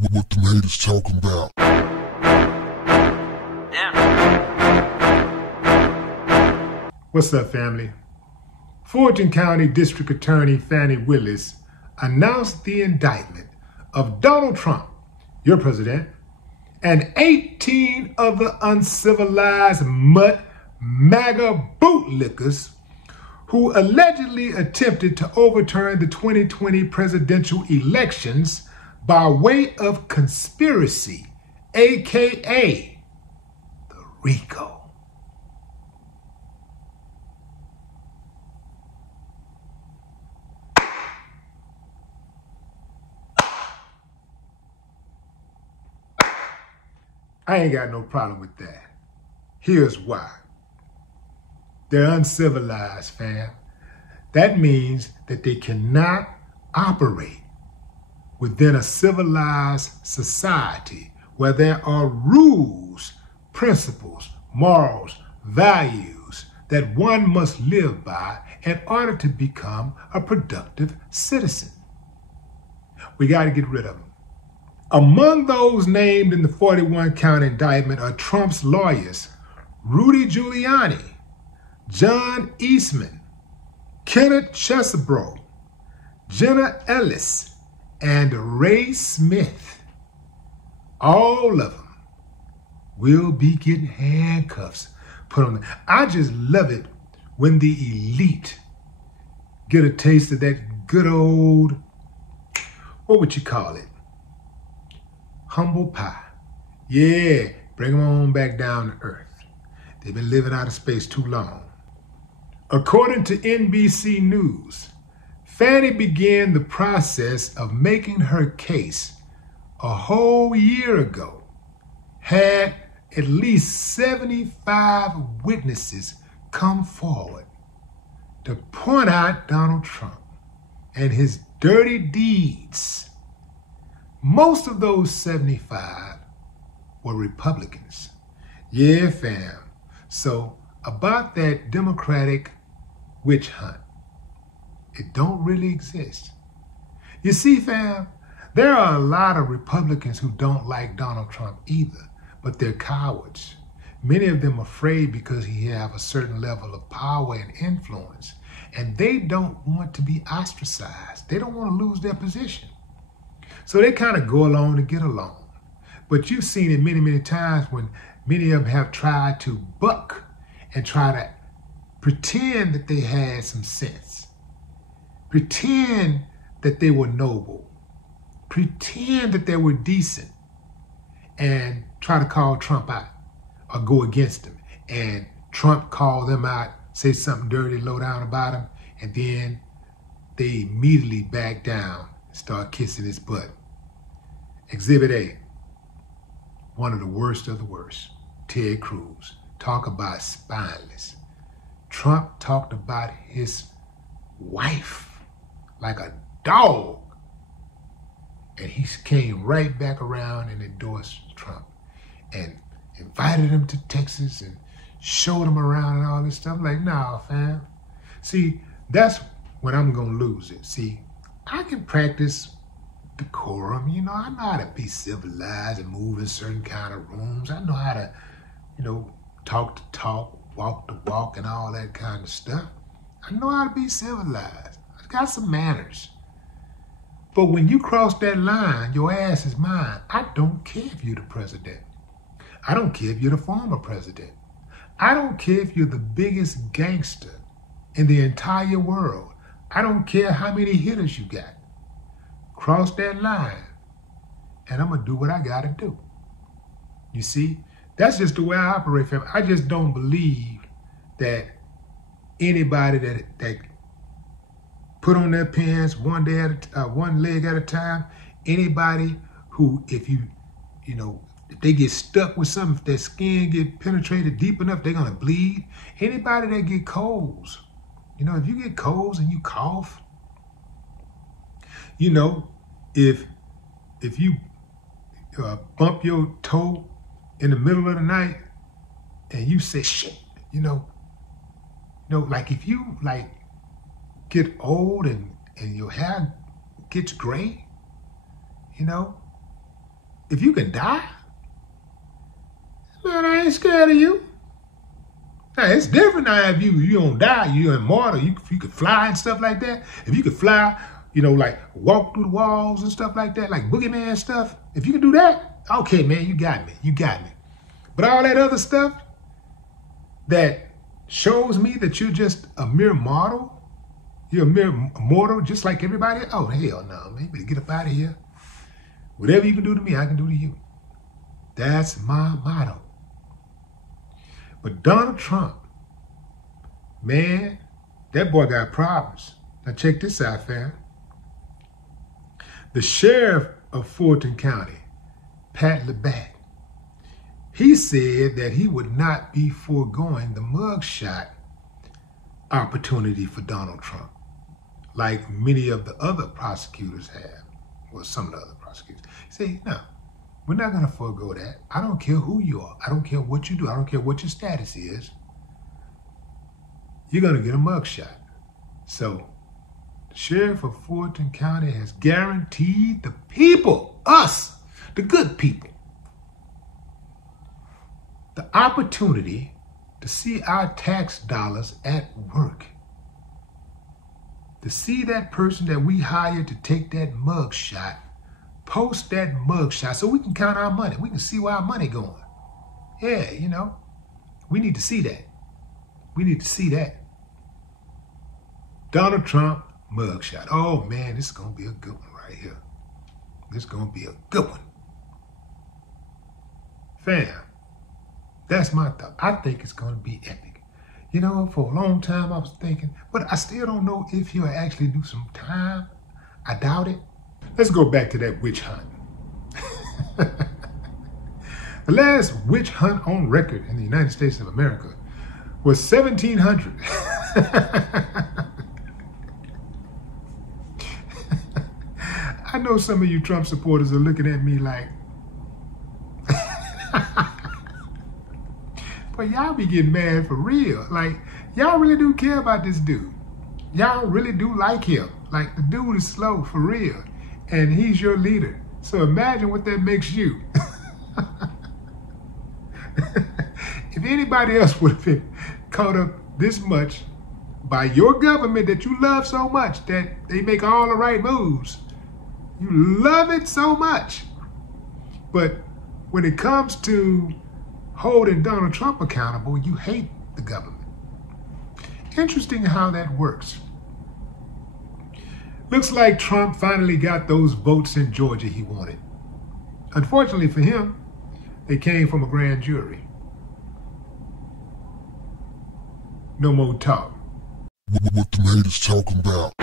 What the haters talking about? What's up, family? Fulton County District Attorney Fani Willis announced the indictment of Donald Trump, your president, and 18 other uncivilized MAGA bootlickers who allegedly attempted to overturn the 2020 presidential elections by way of conspiracy, aka the RICO. I ain't got no problem with that. Here's why. They're uncivilized, fam. That means that they cannot operate within a civilized society where there are rules, principles, morals, values that one must live by in order to become a productive citizen. We got to get rid of them. Among those named in the 41-count indictment are Trump's lawyers, Rudy Giuliani, John Eastman, Kenneth Chesebro, Jenna Ellis, and Ray Smith. All of them will be getting handcuffs put on them. I just love it when the elite get a taste of that good old, what would you call it? Humble pie. Yeah, bring them on back down to earth. They've been living out of space too long. According to NBC News, Fani began the process of making her case a whole year ago, had at least 75 witnesses come forward to point out Donald Trump and his dirty deeds. Most of those 75 were Republicans. Yeah, fam. So about that Democratic witch hunt, it don't really exist. You see, fam, there are a lot of Republicans who don't like Donald Trump either, but they're cowards. Many of them are afraid because he have a certain level of power and influence, and they don't want to be ostracized. They don't want to lose their position. So they kind of go along to get along. But you've seen it many, many times when many of them have tried to buck and try to pretend that they had some sense. Pretend that they were noble. Pretend that they were decent. And try to call Trump out or go against him. And Trump call them out, say something dirty, low down about him, and then they immediately back down. Start kissing his butt. Exhibit A, one of the worst of the worst, Ted Cruz. Talk about spineless. Trump talked about his wife like a dog. And he came right back around and endorsed Trump and invited him to Texas and showed him around and all this stuff. Like, nah, fam. See, that's when I'm going to lose it. See, I can practice decorum, I know how to be civilized and move in certain kind of rooms. I know how to, talk to talk, walk to walk and all that kind of stuff. I know how to be civilized. I got some manners. But when you cross that line, your ass is mine. I don't care if you're the president. I don't care if you're the former president. I don't care if you're the biggest gangster in the entire world. I don't care how many hitters you got. Cross that line, and I'm going to do what I got to do. You see, that's just the way I operate, fam. I just don't believe that anybody that put on their pants one leg at a time, anybody who, if they get stuck with something, if their skin get penetrated deep enough, they're going to bleed. Anybody that get colds, if you get colds and you cough, if you bump your toe in the middle of the night and you say shit, like if you get old and your hair gets gray, if you can die, man, I ain't scared of you. Now, it's different now if you don't die, you're immortal, you could fly and stuff like that. If you could fly, like walk through the walls and stuff like that, like boogeyman stuff, if you can do that, okay, man, you got me. But all that other stuff that shows me that you're just a mere mortal, you're a mere mortal just like everybody, oh, hell no, man, you better get up out of here. Whatever you can do to me, I can do to you. That's my motto. But Donald Trump, man, that boy got problems. Now check this out, fam. The sheriff of Fulton County, Pat LeBat, he said that he would not be foregoing the mugshot opportunity for Donald Trump, like many of the other prosecutors have, or some of the other prosecutors. He said, no, we're not going to forego that. I don't care who you are. I don't care what you do. I don't care what your status is. You're going to get a mugshot. So the sheriff of Fulton County has guaranteed the people, us, the good people, the opportunity to see our tax dollars at work. To see that person that we hired to take that mugshot, post that mugshot so we can count our money. We can see where our money going. Yeah, we need to see that. We need to see that. Donald Trump mugshot. Oh man, this is going to be a good one right here. This is going to be a good one. Fam, that's my thought. I think it's going to be epic. For a long time I was thinking, but I still don't know if he'll actually do some time. I doubt it. Let's go back to that witch hunt. The last witch hunt on record in the United States of America was 1700. I know some of you Trump supporters are looking at me like, but y'all be getting mad for real. Like, y'all really do care about this dude. Y'all really do like him. Like, the dude is slow for real. And he's your leader. So imagine what that makes you. If anybody else would have been caught up this much by your government that you love so much that they make all the right moves, you love it so much. But when it comes to holding Donald Trump accountable, you hate the government. Interesting how that works. Looks like Trump finally got those votes in Georgia he wanted. Unfortunately for him, they came from a grand jury. No more talk. What the haters talking about?